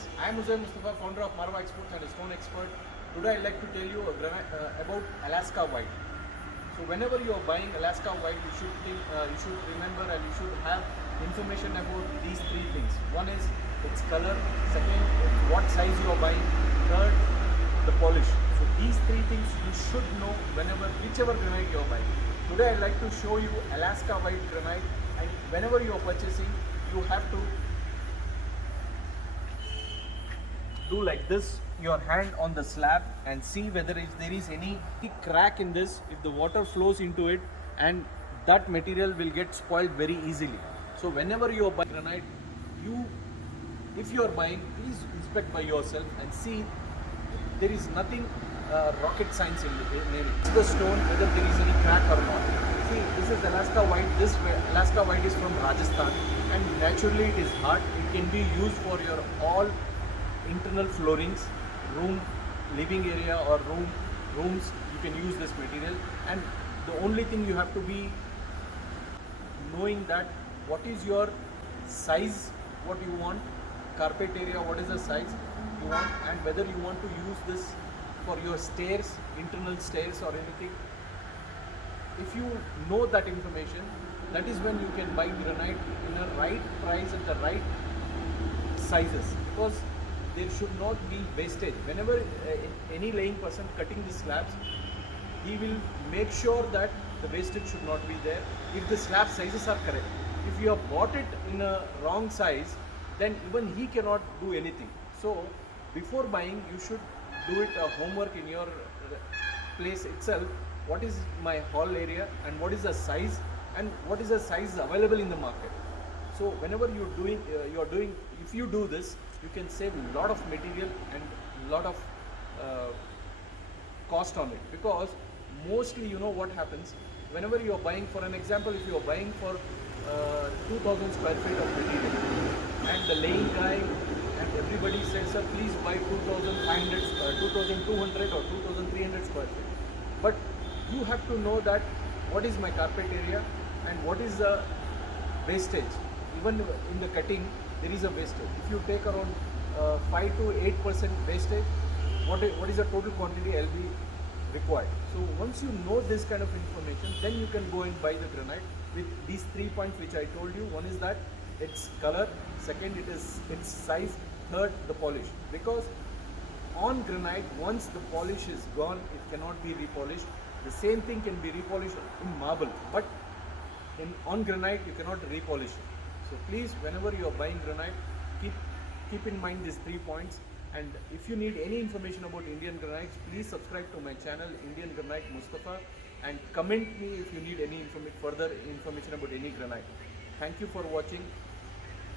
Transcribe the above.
friends, I am Hussain Mustafa, founder of Marwa Exports and a stone expert. Today I'd like to tell you about Alaska White. So whenever you are buying Alaska White, you should remember and you should have information about these three things. One is its color, second, what size you are buying, third, the polish. So these three things you should know whichever granite you are buying. Today I'd like to show you Alaska White granite, and whenever you are purchasing, you have to do like this, your hand on the slab, and see whether there is any crack in this. If the water flows into it, and that material will get spoiled very easily. So whenever you are buying granite, if you are buying, please inspect by yourself and see there is nothing rocket science in it. It's the stone, whether there is any crack or not. See, this is Alaska White. This Alaska White is from Rajasthan, and naturally it is hard. It can be used for your all internal floorings, living area or rooms. You can use this material, and the only thing you have to be knowing that what is your size, what you want, carpet area, what is the size you want, and whether you want to use this for your stairs, internal stairs or anything. If you know that information, that is when you can buy granite in a right price at the right sizes, because there should not be wastage. Whenever any laying person cutting the slabs, he will make sure that the wastage should not be there if the slab sizes are correct. If you have bought it in a wrong size, then even he cannot do anything. So before buying, you should do it homework in your place itself. What is my hall area, and what is the size, and what is the size available in the market. So whenever you're doing, if you do this, you can save a lot of material and lot of cost on it. Because mostly, you know what happens, whenever you are buying, for an example, if you are buying for 2000 square feet of material, and the laying guy and everybody says, sir, please buy 2500 2200 or 2300 square feet. But you have to know that what is my carpet area and what is the wastage. Even in the cutting, there is a wastage. If you take around 5 to 8% wastage, what is the total quantity I'll be required. So once you know this kind of information, then you can go and buy the granite with these 3 points which I told you. One is that its color, second it is its size, third the polish. Because on granite, once the polish is gone, it cannot be repolished. The same thing can be repolished in marble, but on granite you cannot repolish it. So please, whenever you are buying granite, keep in mind these 3 points. And if you need any information about Indian granites, please subscribe to my channel Indian Granite Mustafa, and comment me if you need any further information about any granite. Thank you for watching.